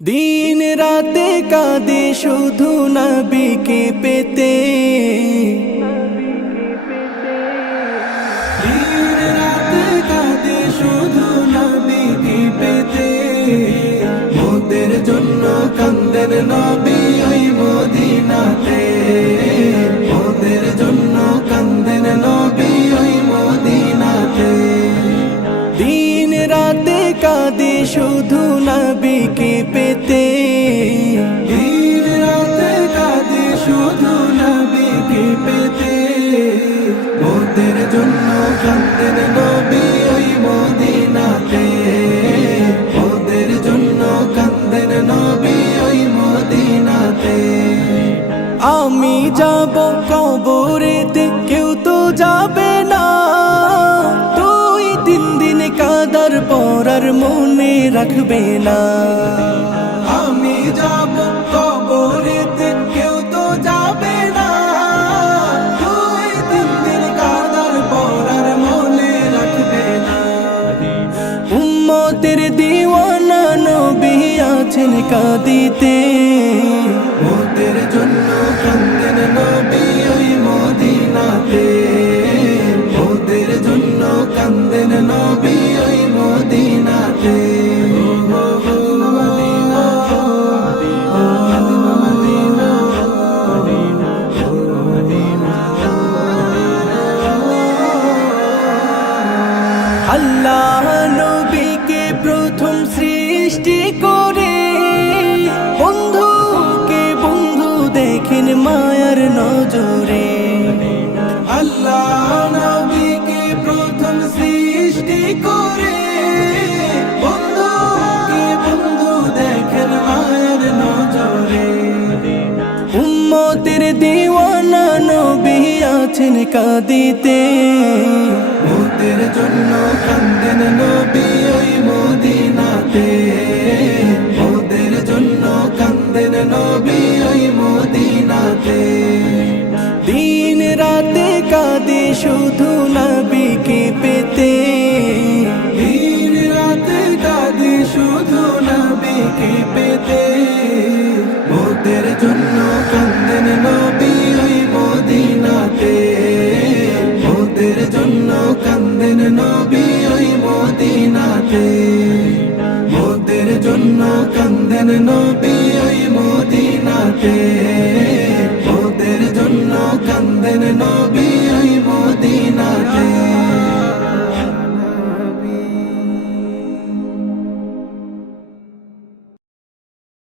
দিন রাতে কাঁদে শুধু নবীকে পেতে, দিন রাতে কাঁদে শুধু নবীকে পেতে। মোদের জন্য কান্দেন নবী ওই মদিনাতে, মোদের জন্য কান্দেন নবী ওই মদিনাতে। দিন রাতে কাঁদে শুধু নবীকে পেতে, দিন রাতে কাঁদে শুধু নবীকে পেতে। মোদের জন্য কান্দেন নবী ওই মদিনাতে, মোদের জন্য কান্দেন নবী ওই মদিনাতে। আমি যাব কবরেতে কেউ তো যাবে না, কাদার পর আর মনে রাখবে না। আমি যাব কবরেতে কেউ তো যাবে না, দুই তিন দিন কাদার পর আর মনে রাখবে না। উম্মতের দিওয়ানা নবী আছেন কাঁদিতে, মোদের জন্য কান্দেন নবী ওই মদিনাতে, মোদের জন্য কান্দেন নবী ওই মদিনাতে। আল্লাহ নবীকে প্রথম সৃষ্টি করে, বন্ধুকে বন্ধু দেখেন মায়ার নজরে। আল্লাহ নবীকে প্রথম সৃষ্টি করে, বন্ধুকে বন্ধু দেখেন মায়ার নজরে। উম্মতের দিওয়ানা নবী আছেন কাঁদিতে, মোদের জন্য কান্দেন নবী ওই মদিনাতে, মোদের জন্য কান্দেন নবী ওই মদিনাতে। দিন রাতে কাঁদে শুধু নবীকে পেতে, দিন রাতে কাঁদে শুধু নবীকে পেতে। মোদের জন্য কান্দেন নবী ওই মদিনাতে, মোদের জন্য কান্দেন নবী ওই মদিনাতে, মোদের জন্য কান্দেন নবী ওই মদিনাতে।